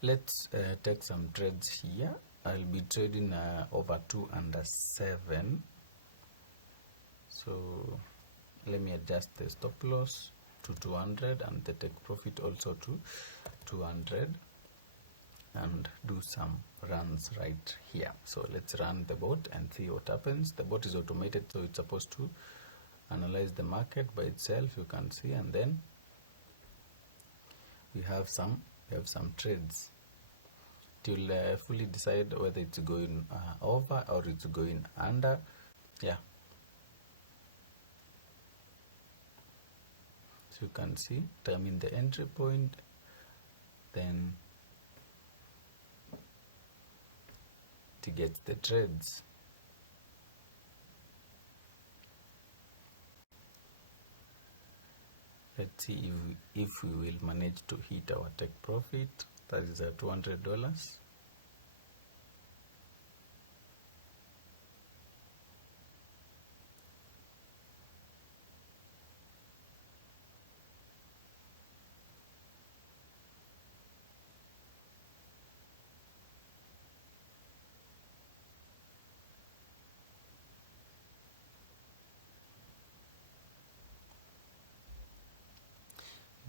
Let's take some trades here. I'll be trading over 2 under 7. So let me adjust the stop loss to 200 and the take profit also to 200 and do some runs right here. So let's run the bot and see what happens. The bot is automated, so it's supposed to analyze the market by itself, you can see, and then we have some trades. It will fully decide whether it's going over or it's going under. Yeah, so you can see, determine the entry point, then to get the trades. Let's see if we will manage to hit our take profit. That is $200.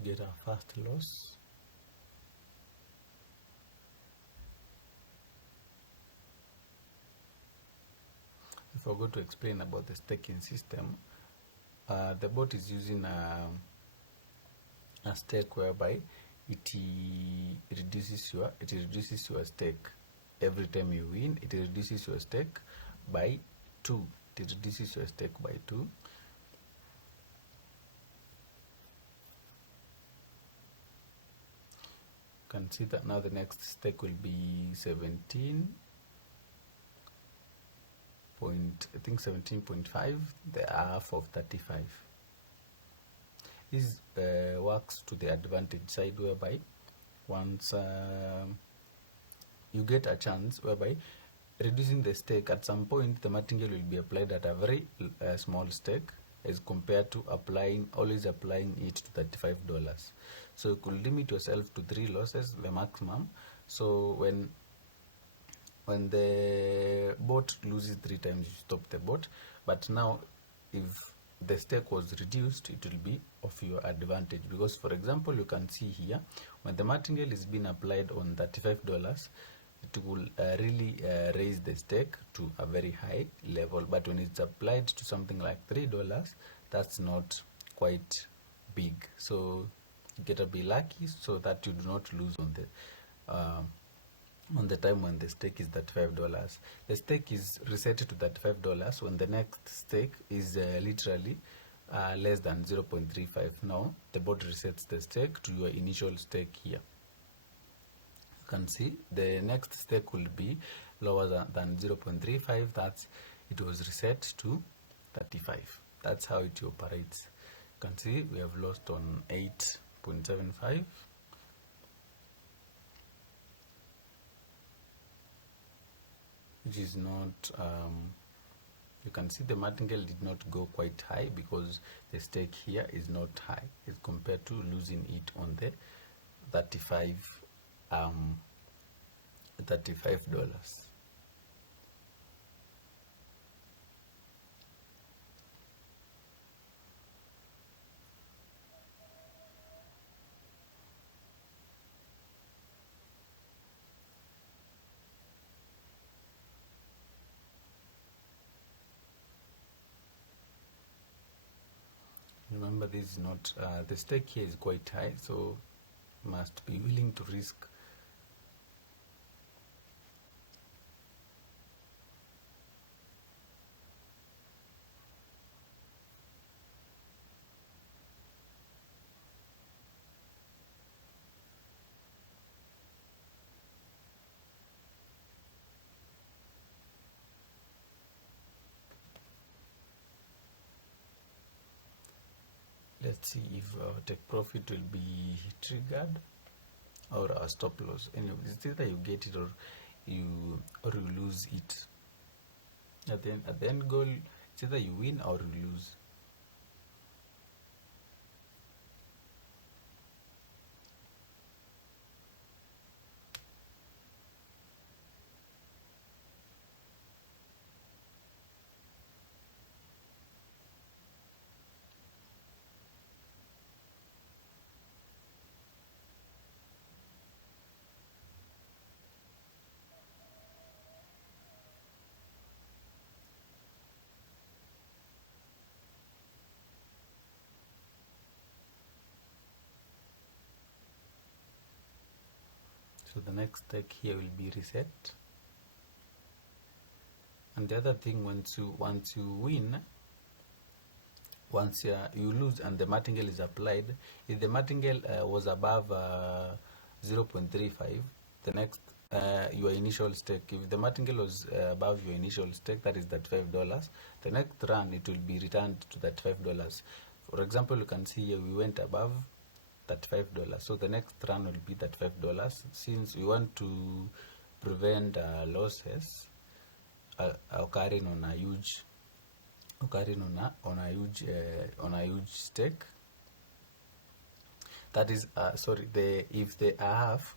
Get our first loss. I forgot to explain about the staking system. The bot is using a stake whereby it reduces your stake every time you win. It reduces your stake by 2. It reduces your stake by 2. You can see that now the next stake will be 17. I think 17.5, the half of 35. This works to the advantage side, whereby once you get a chance whereby reducing the stake, at some point the martingale will be applied at a very small stake as compared to always applying it to $35. So you could limit yourself to 3 losses, the maximum. So when the bot loses 3 times, you stop the bot. But now if the stake was reduced, it will be of your advantage, because for example, you can see here when the martingale is being applied on $35, it will really raise the stake to a very high level. But when it's applied to something like $3, that's not quite big. So you gotta be lucky so that you do not lose on the time when the stake is $35. The stake is reset to $35 when the next stake is literally less than 0.35. Now the bot resets the stake to your initial stake here. You can see the next stake will be lower than 0.35. That's it was reset to 35. That's how it operates. You can see we have lost on 8.75. which is not you can see the martingale did not go quite high because the stake here is not high as compared to losing it on the $35. Remember, this is not the stake here is quite high, so must be willing to risk. Let's see if our take profit will be triggered or a stop loss. Anyway, it's either you get it or you lose it. At the end goal, it's either you win or you lose. So the next stake here will be reset. And the other thing, once you win, once you lose and the martingale is applied, if the martingale was above 0.35, the next your initial stake, if the martingale was above your initial stake, that is that $5, the next run it will be returned to that $5. For example, you can see here we went above that $5, so the next run will be that $5. Since we want to prevent losses occurring on a huge stake, that is if the half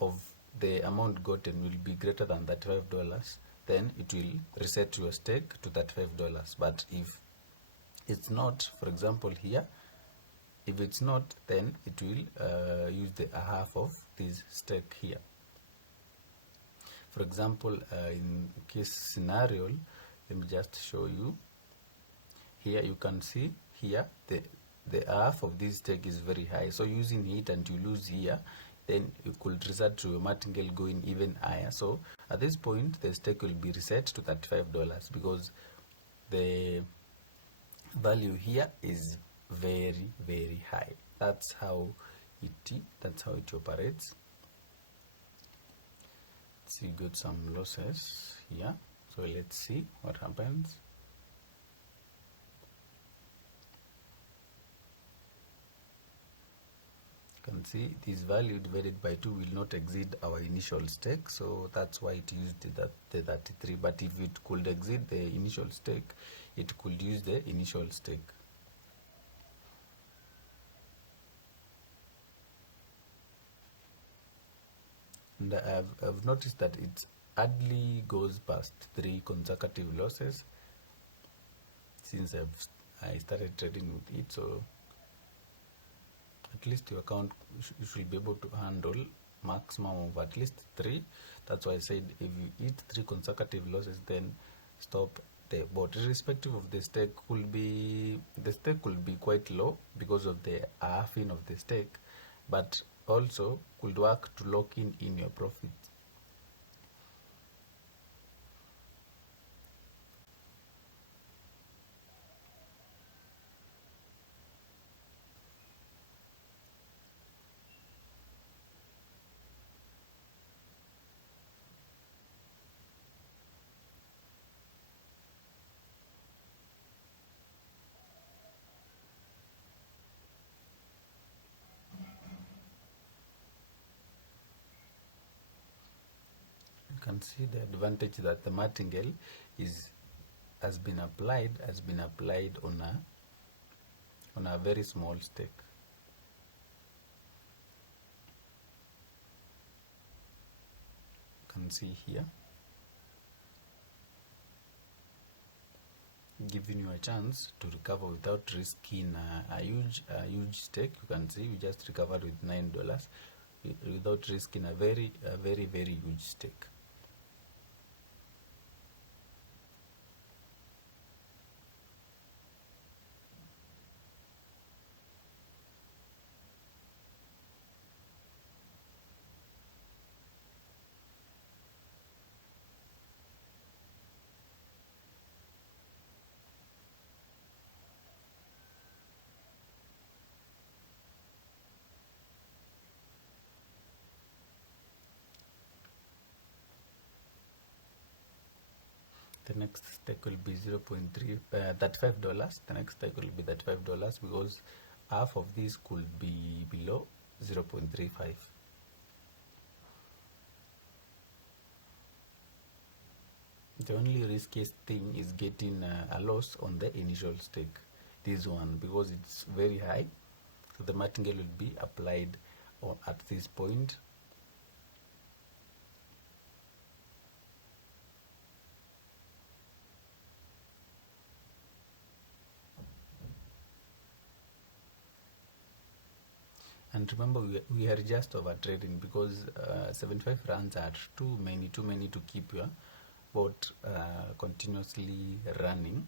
of the amount gotten will be greater than that $5, then it will reset your stake to that $5. But if it's not, for example here, if it's not, then it will use the half of this stake here. For example, in case scenario, let me just show you. Here you can see here the half of this stake is very high, so using it and you lose here, then you could result to a martingale going even higher. So at this point the stake will be reset to that $5 because the value here is very, very high. That's how it operates. So you got some losses here, so let's see what happens. You can see this value divided by 2 will not exceed our initial stake, so that's why it used the 33. But if it could exceed the initial stake, it could use the initial stake. And I've noticed that it hardly goes past 3 consecutive losses since I started trading with it. So at least your account you should be able to handle maximum of at least 3. That's why I said if you hit 3 consecutive losses, then stop there. But irrespective of the stake, the stake could be quite low because of the halving of the stake, but also could work to lock in your profit. You can see the advantage that the martingale has been applied on a very small stake. You can see here, giving you a chance to recover without risking a huge stake. You can see we just recovered with $9 without risking a very huge stake. The next stake will be 0.3 that $5. The next stake will be that $5 because half of this could be below 0.35. The only riskiest thing is getting a loss on the initial stake, this one, because it's very high, so the martingale will be applied at this point. And remember, we are just over trading because 75 runs are too many to keep your bot continuously running.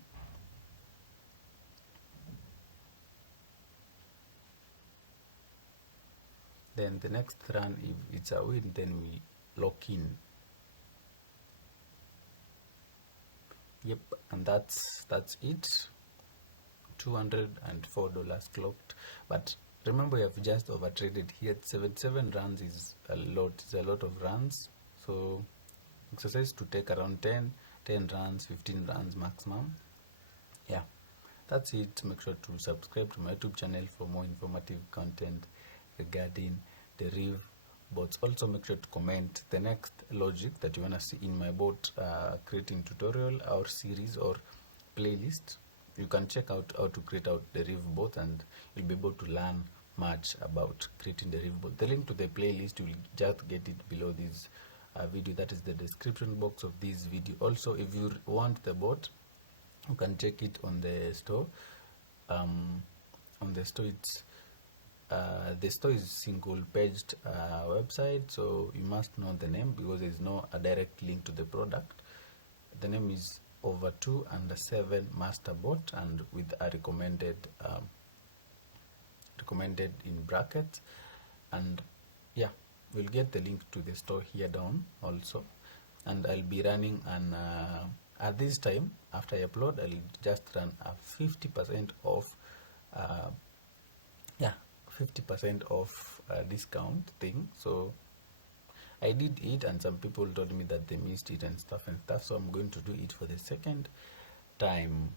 Then the next run, if it's a win, then we lock in. Yep, and that's it. $204 clocked. But remember, we have just over traded here. 77 runs is a lot. It's a lot of runs. So exercise to take around 10 runs, 15 runs maximum. Yeah, that's it. Make sure to subscribe to my YouTube channel for more informative content regarding Deriv bots. Also make sure to comment the next logic that you want to see in my bot creating tutorial or series or playlist. You can check out how to create out Deriv bot, and you'll be able to learn much about creating Deriv bot. The link to the playlist, you'll just get it below this video. That is the description box of this video. Also, if you want the bot, you can check it on the store. On the store, it's the store is single paged website, so you must know the name because there is no a direct link to the product. The name is over 2 and 7 master bot, and with a recommended in brackets. And yeah, we'll get the link to the store here down also. And I'll be running an at this time, after I upload, I'll just run a 50% off 50% off discount thing. So I did it, and some people told me that they missed it and stuff, so I'm going to do it for the second time.